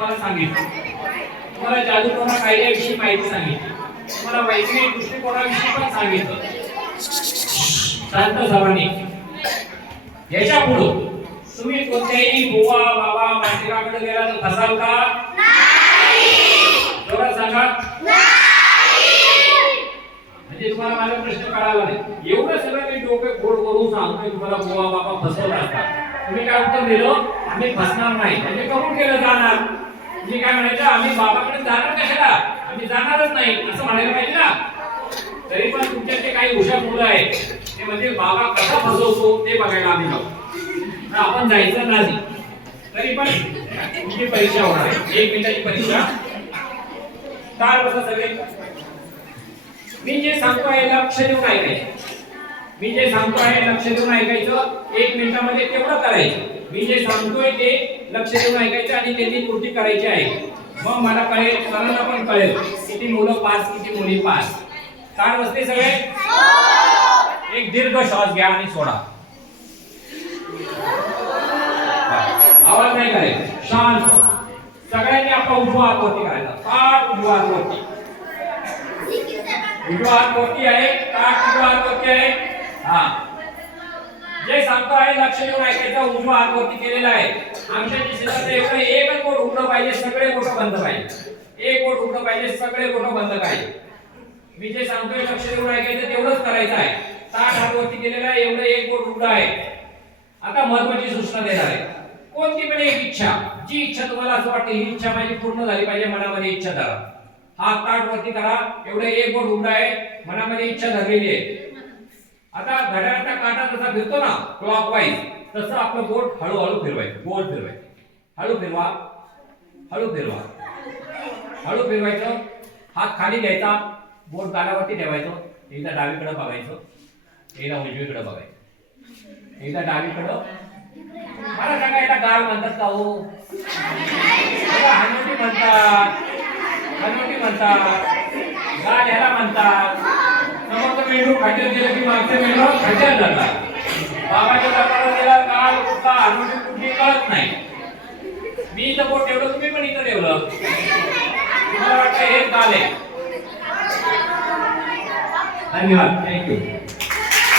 तुम्हाला सांगितलं, तुम्हाला जादूटोणा कायद्याविषयी माहिती सांगितली, तुम्हाला वैज्ञानिक दृष्टिकोनाविषयी पण सांगितलं. शांत सर्वांनी. याच्या पुढे तुम्ही कोणत्याही बुवा बाबा मास्टराकडे गेला तर फसाल का? नाही. जोरात सांगा. नाही. म्हणजे तुम्हाला माझा प्रश्न कळाला नाही. एवढं सगळं मी डोके गोड करून सांगतोय तुम्हाला बुवा बाबा फसवत असतात. तुम्ही काय उत्तर दिलं? आम्ही फसणार नाही. म्हणजे कबूल केलं जाणार. तुम्ही काय म्हणायचं? आम्ही बाबाकडे जाणार कशाला? आम्ही जाणारच नाही असं म्हणायला पाहिजे ना. तरी पण तुमच्याकडे काही हुशार मुलं आहेत, ते म्हणजे बाबा कसा फसवतो ते बघायला आम्ही जाऊ. आपण जायचं नाही. तरी पण तुमची परीक्षा होणार आहे, 1 मिनिटाची परीक्षा. काय बसा सगळे. मी जे सांगतो आहे लक्ष देऊन ऐकायचं. मी जे सांगतो आहे लक्ष देऊन ऐकायचं. 1 मिनिटामध्ये तेवढं करायचं. मी जे सांगतोय ते लक्ष देऊन ऐकायचं आणि त्याची कृती करायची आहे. मग मला कळेल, सरांना पण कळेल किती मुलं पास किती मुली पास. काय बसते सगळे? एक दीर्घ श्वास घ्या आणि सोडा. आवाज नाही करायचा, शांत. सगळ्यांनी आपला उजवा हात वरती करायचा. पाठ उजवा हात वरती. उजवा हात वरती आहे, पाठ उजवा हात वरती आहे. हा, जे सांगतो आहे लक्ष देऊन ऐकायचं. उजवा हात वरती केलेला आहे. आमच्या दिशेला एवढं एकच बोट उघडं पाहिजे, सगळे बोट बंद पाहिजे. एक बोट उघडं पाहिजे, सगळे बोट बंद पाहिजे. मी जे सांगतोय लक्ष देऊन ऐकायचं, तेवढंच करायचं आहे. ताठ हात वरती केलेला आहे, एवढं एक बोट उघडं आहे. आता महत्त्वाची सूचना देणार आहे. कोणती पण एक इच्छा, जी इच्छा तुम्हाला असं वाटतं ही इच्छा माझी पूर्ण झाली पाहिजे, मनामध्ये इच्छा धरा. हात ताठ वरती करा, एवढं एक बोट उघडं आहे, मनामध्ये इच्छा धरलेली आहे. आता घड्याळाचा काटा जसा फिरतो ना क्लॉकवाईज, तसं आपलं बोट हळूहळू फिरवायचं. गोल फिरवायचं. हळू फिरवा, हळू फिरवा, हळू फिरवायचं. हात खाली घ्यायचा, बोट गालावरती ठेवायचं. एकदा डावीकडे बघायचं, एकदा उजवीकडे बघायचं, एकदा डावीकडं. मला सांगा याला गाल म्हणतात का हो? हनुटी म्हणतात, हनुटी म्हणतात, गाल याला म्हणतात. समोरचं मेंढू खाट्यात गेलं की मागचं मेंढू खाट्यात जातात. बाबाच्या दरबारात गेला गाल कुठला हनुटी कुठली कळत नाही. मी इथं बोट ठेवलं, तुम्ही पण इथं ठेवलं, मला वाटतं हेच गाल आहे. धन्यवाद, थँक्यू.